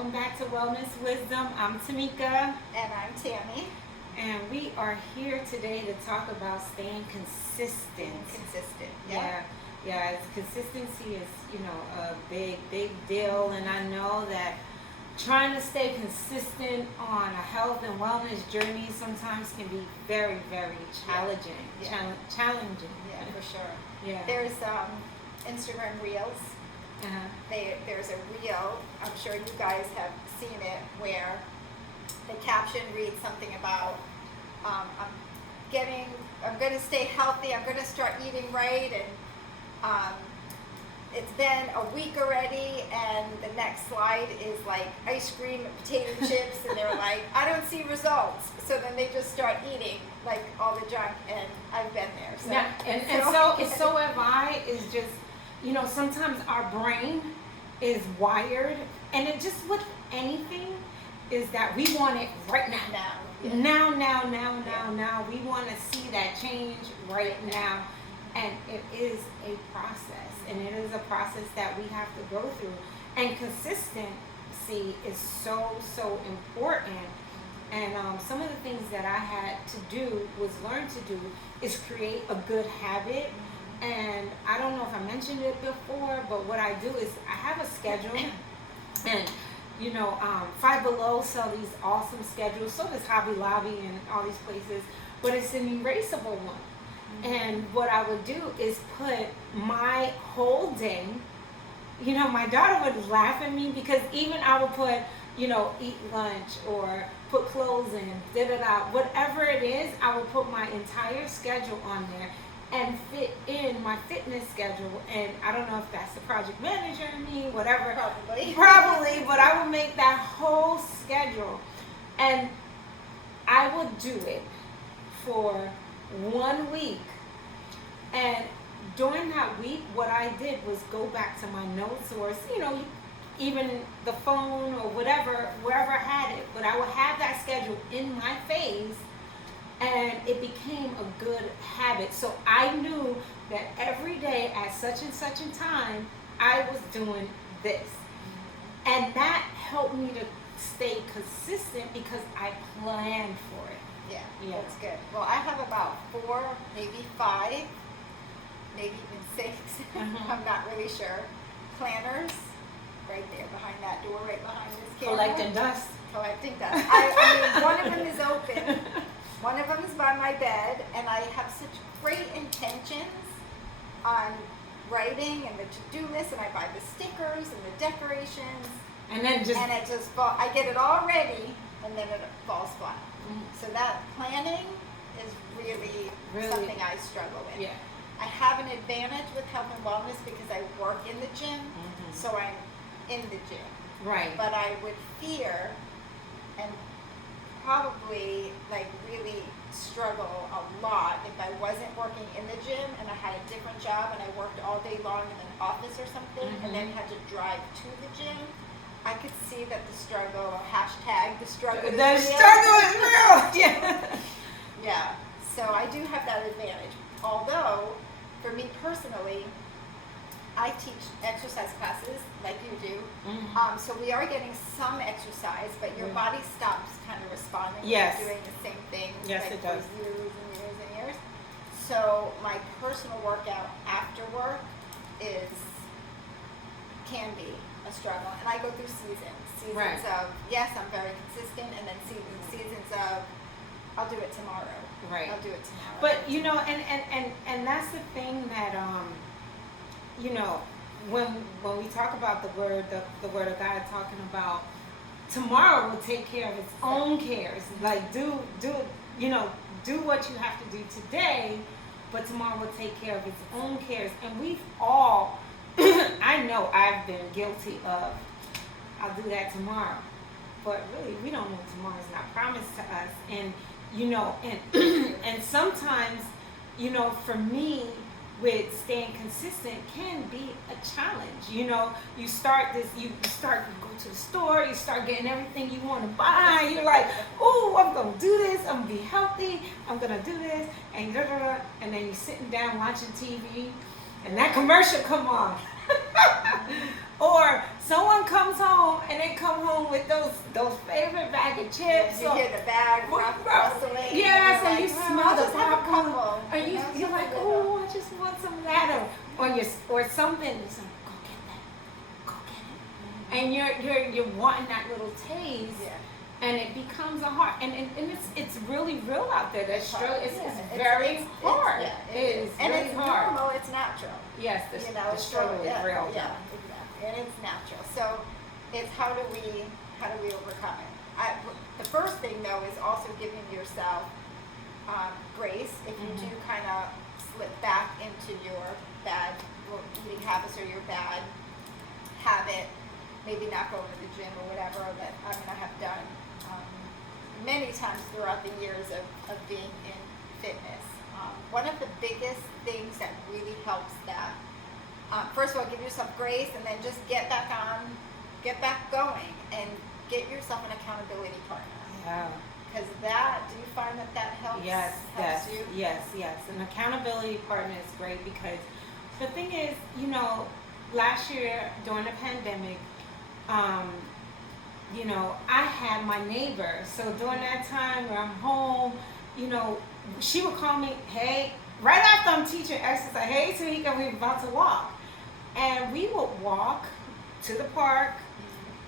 welcome back to Wellness Wisdom. I'm Tamika. And I'm Tammy. And we are here today to talk about staying consistent. Consistent, Yeah, consistency is, a big deal. And I know that trying to stay consistent on a health and wellness journey sometimes can be very, very challenging. Challenging. Yeah, for sure. Yeah. There's Instagram Reels. Uh-huh. There's a reel, I'm sure you guys have seen it, where the caption reads something about I'm going to stay healthy, I'm going to start eating right, and it's been a week already, and the next slide is like ice cream and potato chips, and they're like, I don't see results. So then they just start eating like all the junk, and I've been there. So, so have I. Is just, sometimes our brain is wired, and it just with anything is that we want it right now. Now. We want to see that change right now. And it is a process, and it is a process that we have to go through. And consistency is so important. And some of the things that I had to do was learn to do is create a good habit. And I don't know if I mentioned it before, but what I do is I have a schedule, and Five Below sell these awesome schedules. So does Hobby Lobby and all these places, but it's an erasable one. And what I would do is put my whole day. My daughter would laugh at me because even I would put, eat lunch or put clothes in, whatever it is, I would put my entire schedule on there and fit in my fitness schedule. And I don't know if that's the project manager in me, whatever. Probably, but I would make that whole schedule. And I would do it for 1 week. And during that week, what I did was go back to my notes, or even the phone or whatever, wherever I had it, but I would have that schedule in my face, and it became a good habit. So I knew that every day at such and such a time, I was doing this. And that helped me to stay consistent because I planned for it. Yeah, that's good. Well, I have about 4, maybe 5, maybe even 6, I'm not really sure, planners right there behind that door, right behind this camera. Collecting dust. I mean, one of them is open, one of them is by my bed, and I have such great intentions on writing and the to-do list, and I buy the stickers and the decorations, and it just I get it all ready, and then it falls flat. So that planning is really something I struggle with. Yeah. I have an advantage with health and wellness because I work in the gym, so I'm in the gym. Right. But I would fear and probably really struggle a lot if I wasn't working in the gym and I had a different job and I worked all day long in an office or something and then had to drive to the gym. I could see that the struggle, hashtag the struggle is real. The struggle is real. Yeah. Yeah. So I do have that advantage. Although, for me personally, I teach exercise classes like you do. So we are getting some exercise, but your body stops kind of responding. Yes. Doing the same thing It does. for years and years and years. So my personal workout after work can be a struggle, and I go through seasons of yes, I'm very consistent, and then seasons of I'll do it tomorrow. Right. I'll do it tomorrow. But and that's the thing that when we talk about the word of God, talking about tomorrow will take care of its own cares. Like do what you have to do today, but tomorrow will take care of its own cares. And we've all I know I've been guilty of, I'll do that tomorrow. But really, we don't know tomorrow's not promised to us. And, and sometimes, for me, with staying consistent can be a challenge. You start to go to the store, you start getting everything you want to buy. You're like, oh, I'm going to do this, I'm going to be healthy, I'm going to do this, and then you're sitting down watching TV, and that commercial come on. Or someone comes home and they come home with those favorite bag of chips. You hear the bag rustling. Yes, and you like, smell the just have a popcorn. couple, Or you're like, oh, I just want some of that, or something. It's like, go get that, go get it. And you're wanting that little taste. Yeah. And it becomes a hard, and it's really real out there. That struggle, it's very It's- hard. yeah, It is and really it's hard. normal. It's natural. Yes, the struggle is real. Yeah, exactly, and it's natural. So, it's how do we overcome it? The first thing though is also giving yourself grace if you do kind of slip back into your bad eating habits or your bad habit. Maybe not going to the gym or whatever that I have done many times throughout the years of being in fitness. One of the biggest things that really helps that, first of all, give yourself grace and then just get back going and get yourself an accountability partner. Yeah. Because do you find that helps? Yes, helps you? yes. An accountability partner is great because the thing is, last year during the pandemic, I had my neighbor. So during that time where I'm home, she would call me, hey, right after I'm teaching exercise, hey, Tanika, we're about to walk. And we would walk to the park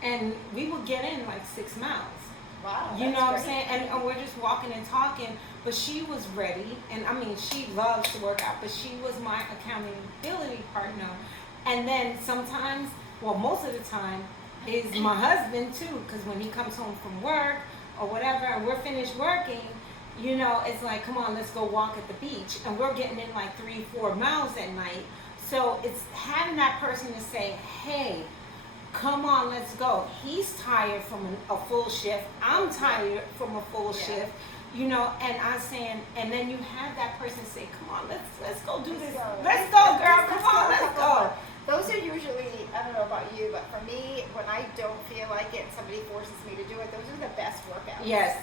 and we would get in like 6 miles. Wow. You know what I'm saying? And we're just walking and talking, but she was ready. And she loves to work out, but she was my accountability partner. And then sometimes, most of the time, is my husband too, because when he comes home from work or whatever, and we're finished working, it's like, come on, let's go walk at the beach. And we're getting in like 3-4 miles at night. So it's having that person to say, hey, come on, let's go. He's tired from a full shift. I'm tired from a full shift. And I'm saying, and then you have that person say, come on, let's go do this. Let's go, girl. Come on, let's go. Those are usually, I don't know about you, but for me, when I don't feel like it and somebody forces me to do it, those are the best workouts. Yes.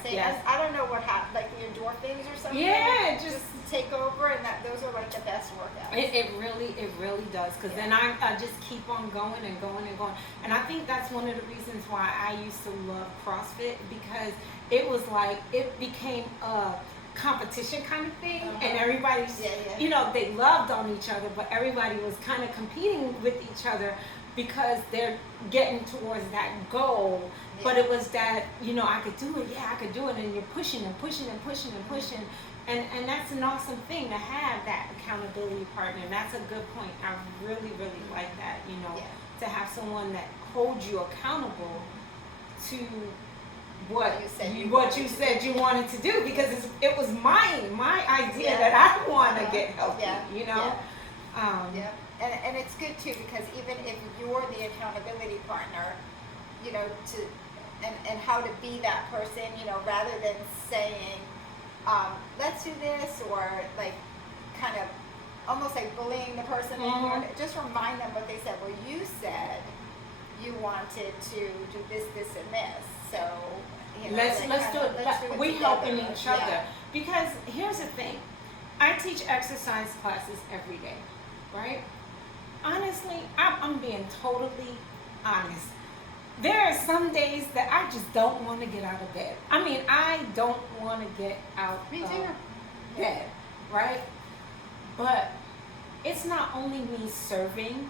I don't know what happened, like the endorphins or something. Yeah, just take over, and those are like the best workouts. It really does, because then I just keep on going and going and going. And I think that's one of the reasons why I used to love CrossFit, because it was like, it became a competition kind of thing, and everybody's, they loved on each other, but everybody was kind of competing with each other because they're getting towards that goal. But it was that, I could do it, and you're pushing and pushing and pushing and pushing. And that's an awesome thing to have that accountability partner. And that's a good point. I really like that, to have someone that holds you accountable to what you said you wanted to do, because it was my idea that I want to get healthy, And it's good too, because even if you're the accountability partner, and how to be that person, rather than saying, let's do this, or like kind of almost like bullying the person, just remind them what they said. Well, you said you wanted to do this, and this. So let's do it. We helping each other, because here's the thing. I teach exercise classes every day, right? Honestly, I'm being totally honest. There are some days that I just don't want to get out of bed. I don't want to get out of bed, right? But it's not only me serving,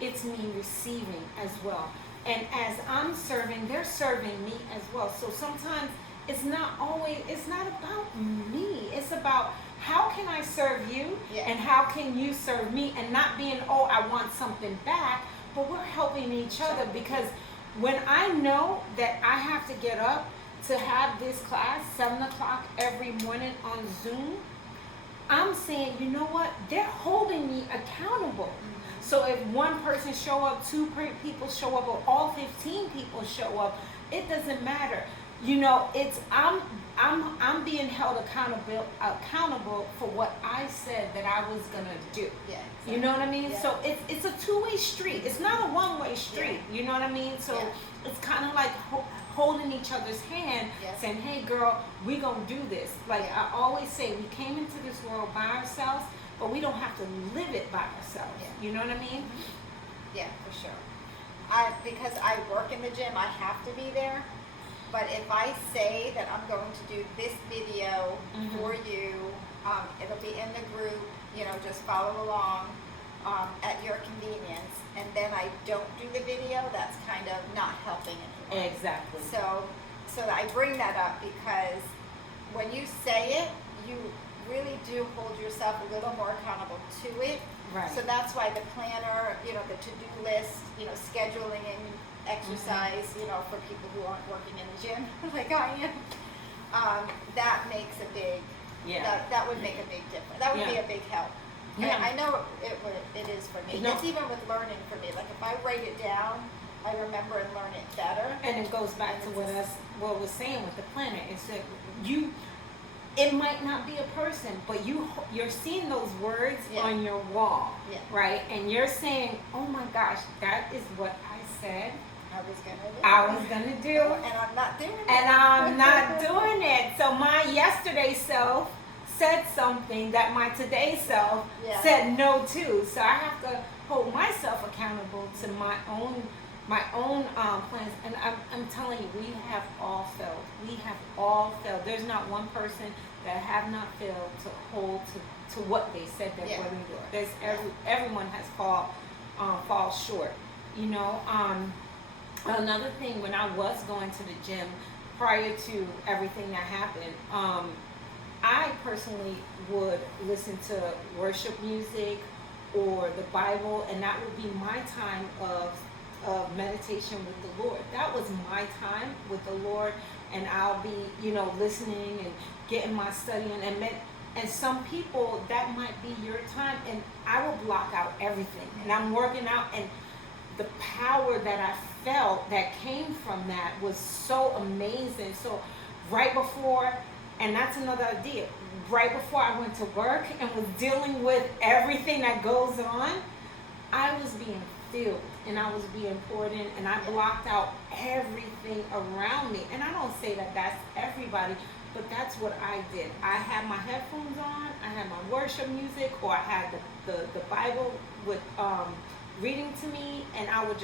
it's me receiving as well. And as I'm serving, they're serving me as well. So sometimes it's not about me. It's about, how can I serve you, and how can you serve me, and not being, I want something back, but we're helping each other. Because when I know that I have to get up to have this class 7 o'clock every morning on Zoom, I'm saying, you know what? They're holding me accountable. So if one person show up, 2 people show up, or all 15 people show up, it doesn't matter. It's I'm being held accountable for what I said that I was gonna do. Yeah, exactly. You know what I mean? Yeah. So it's a 2-way street. It's not a 1-way street. You know what I mean? So it's kind of like holding each other's hand, saying, hey girl, we gonna do this. Like I always say, we came into this world by ourselves, but we don't have to live it by ourselves. Yeah. You know what I mean? Yeah, for sure. Because I work in the gym, I have to be there. But if I say that I'm going to do this video for you, it'll be in the group, just follow along at your convenience. And then I don't do the video, that's kind of not helping anyone. Exactly. So I bring that up because when you say it, you really do hold yourself a little more accountable to it. Right. So that's why the planner, the to-do list, scheduling and exercise, for people who aren't working in the gym like I am, that makes a big, that would make a big difference. That would be a big help. Yeah. And I know it is for me. No. It's even with learning for me. Like if I write it down, I remember and learn it better. And it goes back to what we're saying with the planner. It's that it might not be a person, but you're seeing those words on your wall, right? And you're saying, oh my gosh, that is what I said I was gonna do. And I'm not doing it. And I'm not doing it. So my yesterday self said something that my today self said no to. So I have to hold myself accountable to my own plans. And I'm telling you, we have all failed. We have all failed. There's not one person that have not failed to hold to what they said they were going to do. There's everyone has fall short. Another thing, when I was going to the gym prior to everything that happened, I personally would listen to worship music or the Bible, and that would be my time of meditation with the Lord. That was my time with the Lord, and I'll be, listening and getting my study in. And some people, that might be your time, and I will block out everything. And I'm working out, and the power that I felt that came from that was so amazing. So right before, and that's another idea, right before I went to work and was dealing with everything that goes on, I was being filled and I was being poured in, and I blocked out everything around me. And I don't say that that's everybody, but that's what I did. I had my headphones on, I had my worship music, or I had the Bible with reading to me, and I would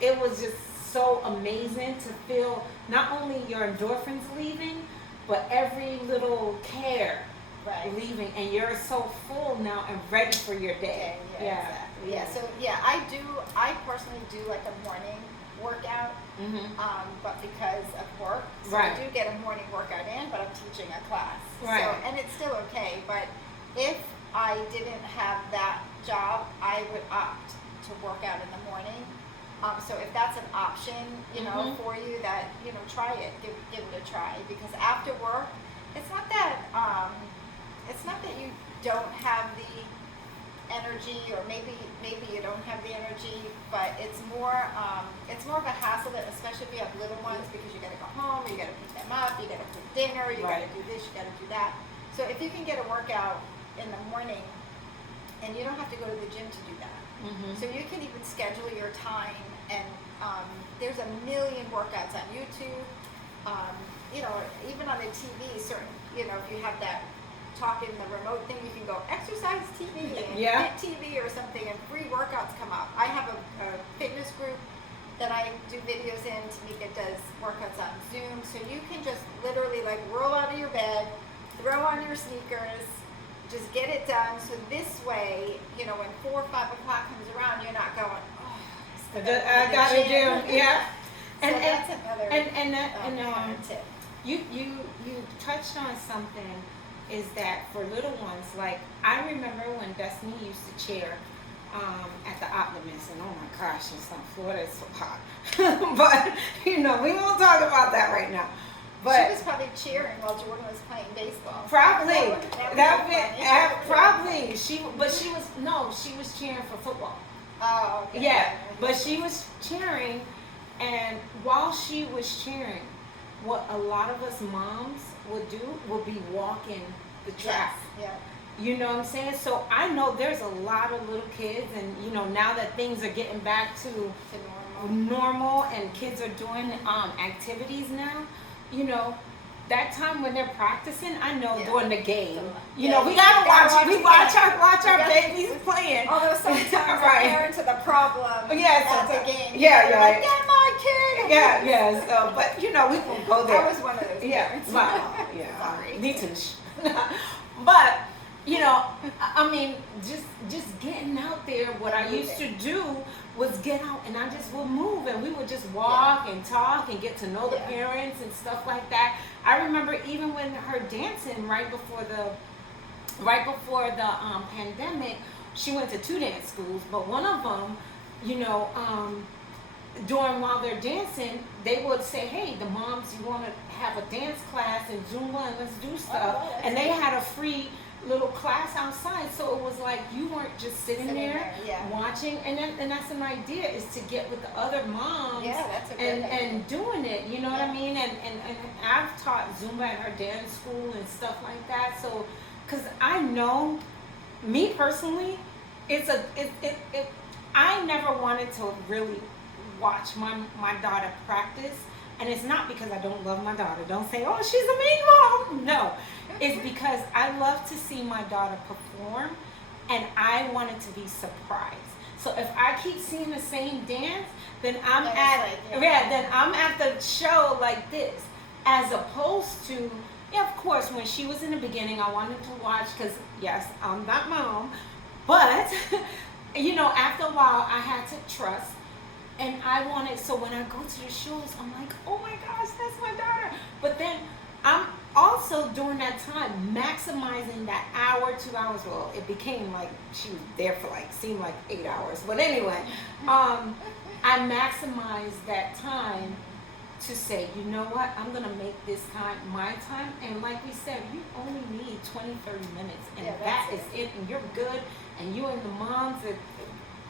it was just so amazing to feel not only your endorphins leaving, but every little care leaving, and you're so full now and ready for your day. Exactly. So I personally do like a morning workout, but because of work, so I do get a morning workout in, but I'm teaching a class, so, and it's still okay. But if I didn't have that job, I would opt to work out in the morning. So if that's an option, for you, that try it, give it a try. Because after work, it's not that you don't have the energy, or maybe you don't have the energy, but it's more of a hassle, especially if you have little ones, because you got to go home, you got to pick them up, you got to cook dinner, you got to do this, you got to do that. So if you can get a workout in the morning, and you don't have to go to the gym to do that. So you can even schedule your time, and there's a million workouts on YouTube. Even on the TV, certain, if you have that talk in the remote thing, you can go exercise TV and Fit TV or something, and free workouts come up. I have a fitness group that I do videos in. Tamika does workouts on Zoom, so you can just literally roll out of your bed, throw on your sneakers, just get it done. So this way, when 4 or 5 o'clock comes around, you're not going, I got to do, So that's another tip. You touched on something, is that for little ones, like I remember when Destiny used to chair at the Optimist, and oh my gosh, in South Florida it's so hot. But we won't talk about that right now. But she was probably cheering while Jordan was playing baseball. Probably. Probably. She was cheering for football. Oh, okay. Yeah, but she was cheering, and while she was cheering, what a lot of us moms would do would be walking the track. Yes. Yeah. You know what I'm saying? So I know there's a lot of little kids, and now that things are getting back to normal, and kids are doing activities now, that time when they're practicing, I know Yeah. during the game, Yeah, we you gotta gotta watch. We watch watch the our game. babies playing. Although sometimes the Right. parents are the problem Yeah, at sometimes. the game. Yeah, They're yeah, like, yeah. get my kid. Yeah. So, but we won't go there. I was one of those Yeah, parents. well, yeah, Sorry. me too. But I mean, just getting out there. What I used to do was get out, and I just would move, and we would just walk and talk and get to know the Yeah. parents and stuff like that. I remember even when her dancing right before the pandemic, she went to 2 dance schools, but one of them, during while they're dancing, they would say, "Hey, the moms, you want to have a dance class and Zumba and let's do stuff." wow, that's And they had a free little class outside, so it was like you weren't just sitting there yeah. watching. And that's an idea, is to get with the other moms Yeah, that's a good idea. and doing it. You know what I Yeah. mean? And I've taught Zumba at her dance school and stuff like that. So, because I know, me personally, I never wanted to really watch my daughter practice, and it's not because I don't love my daughter. Don't say, "Oh, she's a mean mom." No, it's because I love to see my daughter perform, and I wanted to be surprised. So if I keep seeing the same dance, then I'm then I'm at the show like this, as opposed to, of course, when she was in the beginning, I wanted to watch, because yes, I'm not mom, but after a while, I had to trust. And I wanted, so when I go to the shows, I'm like, "Oh my gosh, that's my daughter." But then I'm also, during that time, maximizing that hour, 2 hours. Well, it became like she was there for seemed like 8 hours. But anyway, I maximized that time to say, "You know what, I'm going to make this time my time." And like we said, you only need 20, 30 minutes. And that is it. And you're good. And you and the moms that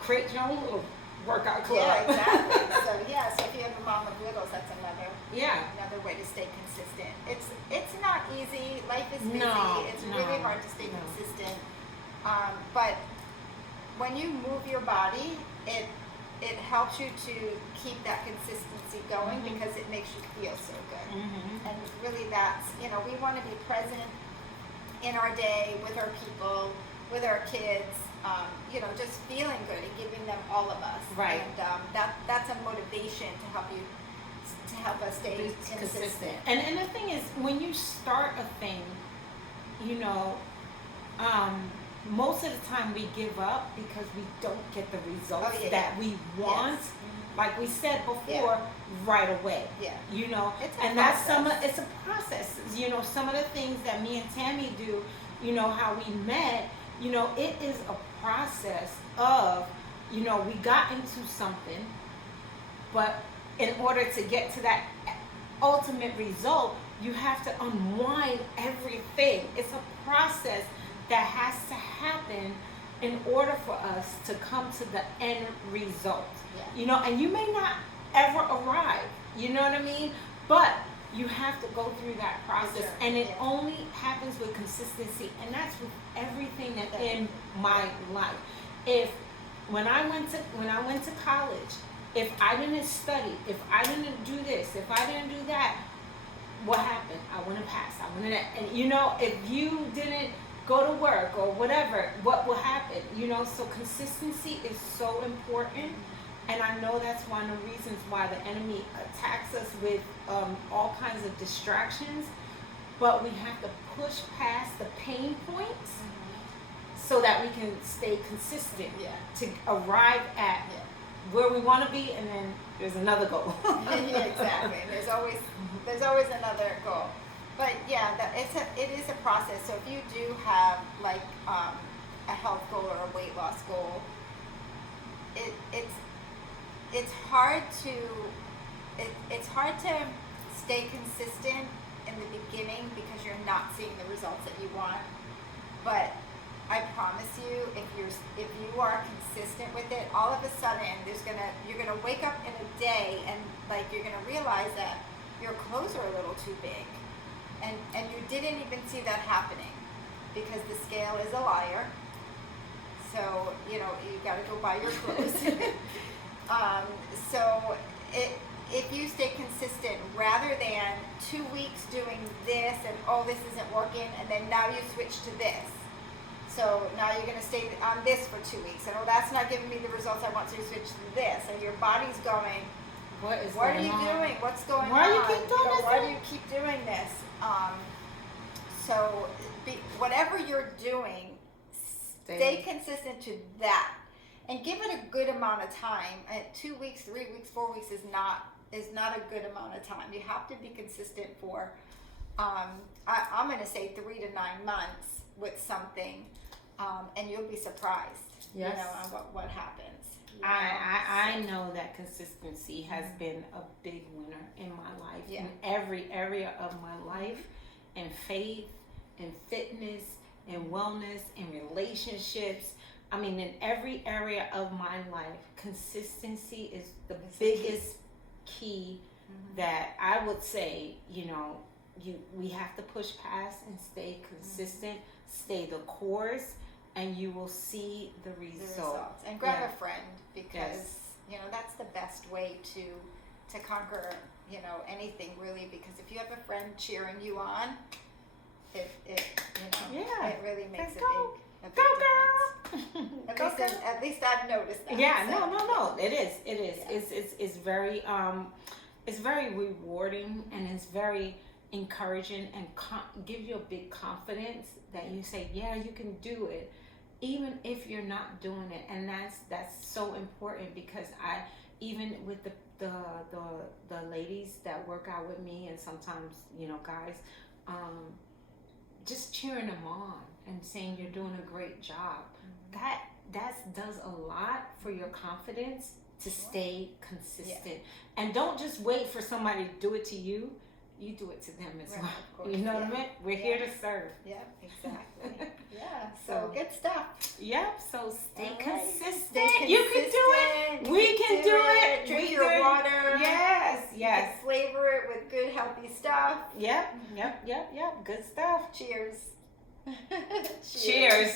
create your own little workout club. Yeah, exactly. so if you have a mom with littles, that's another way to stay consistent. It's not easy. Life is busy. It's really hard to stay consistent. But when you move your body, it helps you to keep that consistency going, because it makes you feel so good. And really, that's we want to be present in our day with our people, with our kids. Just feeling good and giving them all of us. Right. And that's a motivation to help us stay consistent. And the thing is, when you start a thing, most of the time we give up because we don't get the results that we want. Yes. Like we said before, right away. Yeah. And that's it's a process. Some of the things that me and Tammy do, how we met, it is a process of, we got into something, but in order to get to that ultimate result, you have to unwind everything. It's a process that has to happen in order for us to come to the end result. Yeah. And you may not ever arrive, you know what I mean? But you have to go through that process, Sure. and it only happens with consistency, and that's with everything that in my life. When I went to college, if I didn't study, if I didn't do this, if I didn't do that, what happened? I wouldn't pass. And if you didn't go to work or whatever, what will happen? So consistency is so important. And I know that's one of the reasons why the enemy attacks us with all kinds of distractions. But we have to push past the pain points so that we can stay consistent to arrive at where we want to be, and then there's another goal. Yeah, exactly. There's always another goal. But it is a process. So if you do have a health goal or a weight loss goal, it's hard to stay consistent in the beginning because you're not seeing the results that you want. But I promise you, if you are consistent with it, all of a sudden you're gonna wake up in a day and you're gonna realize that your clothes are a little too big, and you didn't even see that happening because the scale is a liar. So you got to go buy your clothes. So if you stay consistent rather than 2 weeks doing this and oh this isn't working and then now you switch to this. So now you're gonna stay on this for 2 weeks and oh that's not giving me the results I want, so you switch to this and your body's going, What is what are going you on? doing? What's going Why on? do you keep doing this? Why do you keep doing this? So whatever you're doing, stay consistent to that, and give it a good amount of time. 2 weeks, 3 weeks, 4 weeks is not a good amount of time. You have to be consistent for, I'm going to say 3 to 9 months with something, and you'll be surprised. Yes. You know, on what happens. I know that consistency has been a big winner in my life, in every area of my life, in faith, in fitness, in wellness, in relationships. I mean, in every area of my life, consistency is the biggest key that I would say, you know, we have to push past and stay consistent, stay the course, and you will see the results. And grab a friend, because you know that's the best way to conquer, you know, anything really, because if you have a friend cheering you on, it you know, it really makes a big difference. At least I've noticed that. Yeah, so. no. It is. Yeah. It's very it's very rewarding, and it's very encouraging, and give you a big confidence that you say, yeah, you can do it, even if you're not doing it. And that's so important, because I, even with the ladies that work out with me, and sometimes, you know, guys, just cheering them on and saying you're doing a great job, that does a lot for your confidence to stay consistent. And don't just wait for somebody to do it to you. You do it to them as well. Of course, you know what I mean? We're here to serve. Yeah, exactly. So good stuff. Yep. So stay consistent. Stay consistent. You can do it. We can do it. Drink your water. Yes. You can flavor it with good, healthy stuff. Yep. Good stuff. Cheers. Cheers.